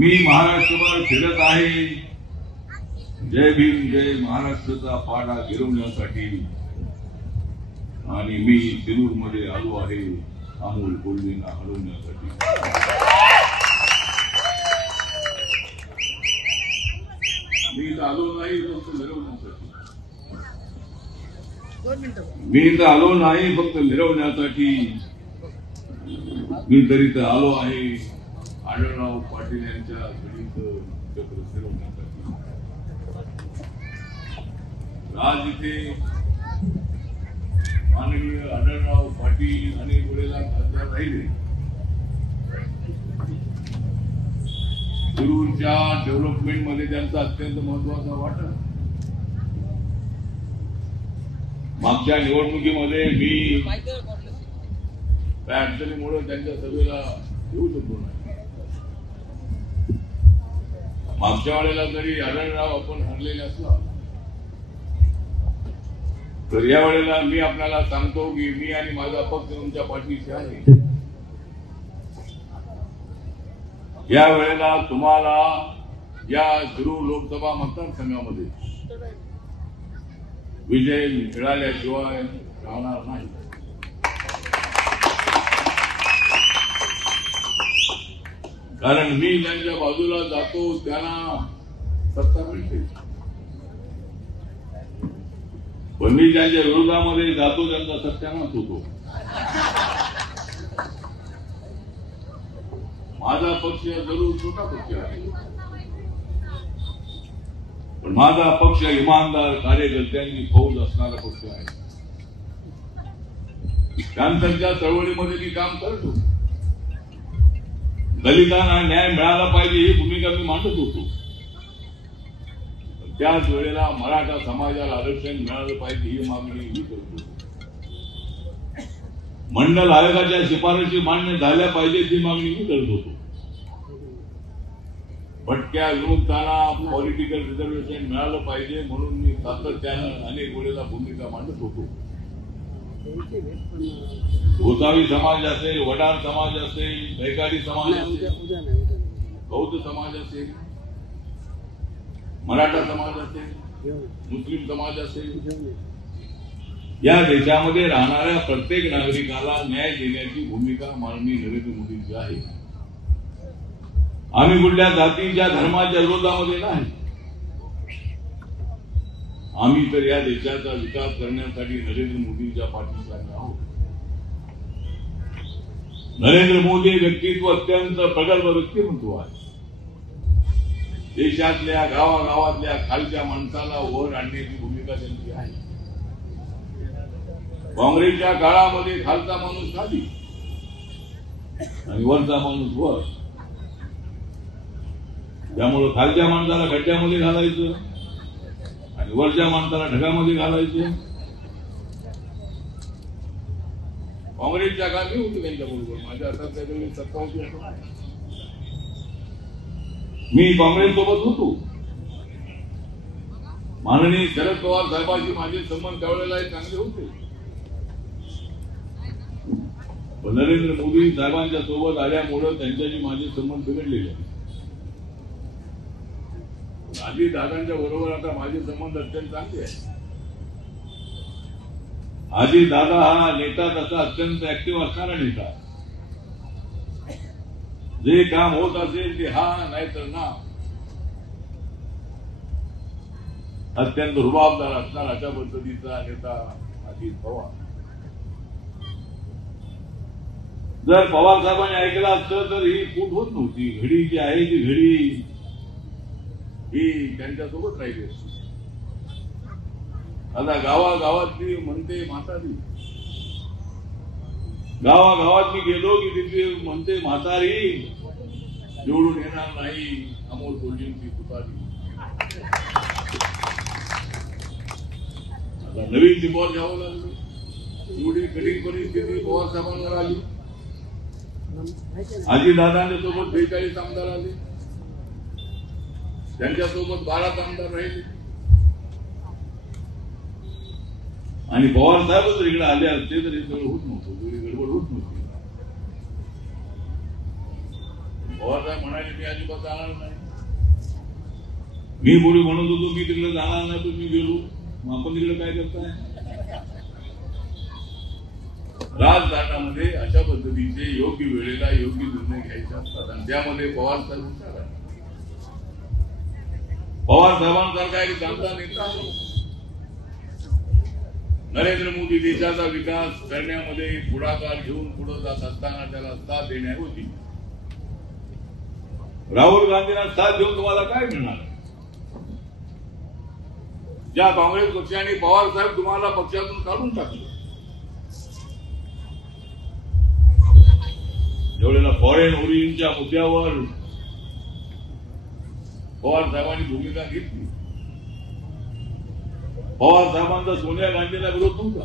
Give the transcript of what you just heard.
मी महाराष्ट्रभर फिरत आहे, जय भीम जय महाराष्ट्राचा पाडा गिरवण्यासाठी, आणि मी शिरूर मध्ये आलो आहे अमोल कोल्हेंना हरवण्यासाठी. मी इथं आलो नाही फक्त मिरवण्यासाठी, मी इथं आलो नाही फक्त मिरवण्यासाठी, मी तरी तर आलो आहे आढळराव पाटील यांच्या घडीचं चक्र फिरवण्यासाठी. आज इथे माननीय आढळराव पाटील अनेक वेळेला खासदार राहिले. शिरूरच्या डेव्हलपमेंट मध्ये त्यांचा अत्यंत महत्वाचा वाटा. मागच्या निवडणुकीमध्ये मी त्या अडचणीमुळे त्यांच्या सभेला येऊ शकलो नाही. मागच्या वेळेला जरी आढळराव आपण हरलेले असला, तर या वेळेला मी आपल्याला सांगतो की मी आणि माझा पक्ष तुमच्या पाठीशी आहे. या वेळेला तुम्हाला या शिरूर लोकसभा मतदारसंघामध्ये विजय मिळाल्याशिवाय राहणार नाही. कारण मी ज्यांच्या बाजूला जातो त्यांना सत्ता मिळते, पण मी ज्यांच्या विरोधामध्ये जातो त्यांचा सत्यानाश होतो. माझा पक्ष जरूर छोटा पक्ष आहे, पण माझा पक्ष इमानदार कार्यकर्त्यांची फौज असणारा पक्ष आहे. त्यांच्या चळवळीमध्ये मी काम करतो. दलितांना न्याय मिळाला पाहिजे ही भूमिका मी मांडत होतो. त्याच वेळेला मराठा समाजाला आरक्षण मिळालं पाहिजे ही मागणी मी करतो. मंडल आयोगाच्या शिफारशी मान्य झाल्या पाहिजेत ही मागणी मी करत होतो. भटक्या विमुक्तांना पॉलिटिकल रिझर्वेशन मिळालं पाहिजे म्हणून मी सातत्यानं अनेक वेळेला भूमिका मांडत होतो. गोसावी समाज असेल, वडार समाज असेल, बैकाडी समाज असेल, बौद्ध समाज असेल, मराठा समाज असेल, मुस्लिम समाज असेल, या देशामध्ये राहणाऱ्या प्रत्येक नागरिकाला न्याय देण्याची भूमिका माननीय नरेंद्र मोदींची आहे. आम्ही कुठल्या जातीच्या धर्माच्या विरोधामध्ये नाही. आम्ही तर या देशाचा विकास करण्यासाठी नरेंद्र मोदींच्या पाठीशी आहोत. नरेंद्र मोदी व्यक्तित्व अत्यंत प्रगल्भ व्यक्तिमत्व आहे. देशातल्या गावागावातल्या खालच्या माणसाला वर आणण्याची भूमिका त्यांची आहे. काँग्रेसच्या काळामध्ये खालचा माणूस खाली आणि वरचा माणूस वर, त्यामुळे खालच्या माणसाला खड्ड्यामध्ये घालायचं आणि वरच्या माणसाला ढगामध्ये घालायचं. काँग्रेसच्या काळी होतो त्यांच्या बरोबर. माझ्या हातात त्यावेळी सत्ता होती. मी काँग्रेस सोबत होतो. माननीय शरद पवार साहेबांशी माझे संबंध त्यावेळेला चांगले होते. पण नरेंद्र मोदी साहेबांच्या सोबत आल्यामुळे त्यांच्याशी माझे संबंध बिघडलेले. आधी दादांच्या बरोबर आता माझे संबंध अत्यंत चांगले आहेत. आधी दादा हा नेता तसा अत्यंत ऍक्टिव्ह असणारा नेता. जे काम होत असेल ते हा नाहीतर ना, अत्यंत रुबाबदार असणारा अशा पद्धतीचा नेता अजित पवार. जर पवार साहेबांनी ऐकलं असतं तर ही फूट होत नव्हती. घडी जी आहे ती घडी ही त्यांच्यासोबत राहिली असती. आता गावागावातली म्हणते म्हातारी, गावागावात मी गेलो की तिथे म्हणते म्हातारी निवडून येणार नाही अमोल कोल्हेंची तुतारी. आता नवीन डिपॉझिट घ्यावं लागलं. एवढी कठीण परिस्थिती पवार साहेबांवर आली. अजितदादांच्या सोबत 42 आमदार आले, त्यांच्यासोबत 12 आमदार राहिले आणि पवार साहेब जर इकडे आले असते तर हे सगळं होत नव्हतं, गडबड होत नव्हती. पवार साहेब म्हणाले मी अजिबात जाणार नाही. मी पूर्वी म्हणत होतो मी तिकडे जाणार नाही, तर मी गेलो. मग आपण तिकडे काय करताय? राजकारणामध्ये अशा पद्धतीचे योग्य वेळेला योग्य निर्णय घ्यायचे असतात आणि त्यामध्ये पवार साहेब हुशार आहे. पवार साहेबांसारखा एक चांगला नेता नरेंद्र मोदी देशाचा विकास करण्यामध्ये पुढाकार घेऊन पुढे जात असताना त्याला साथ देण्याऐवजी राहुल गांधींना साथ देऊन तुम्हाला काय मिळणार? ज्या काँग्रेस पक्षाने पवार साहेब तुम्हाला पक्षातून काढून टाकलं, ज्यावेळेला फॉरेन ओरिजिनच्या मुद्द्यावर पवार साहेबांनी भूमिका घेतली, पवार साहेबांचा सोनिया गांधीला विरोध नव्हता.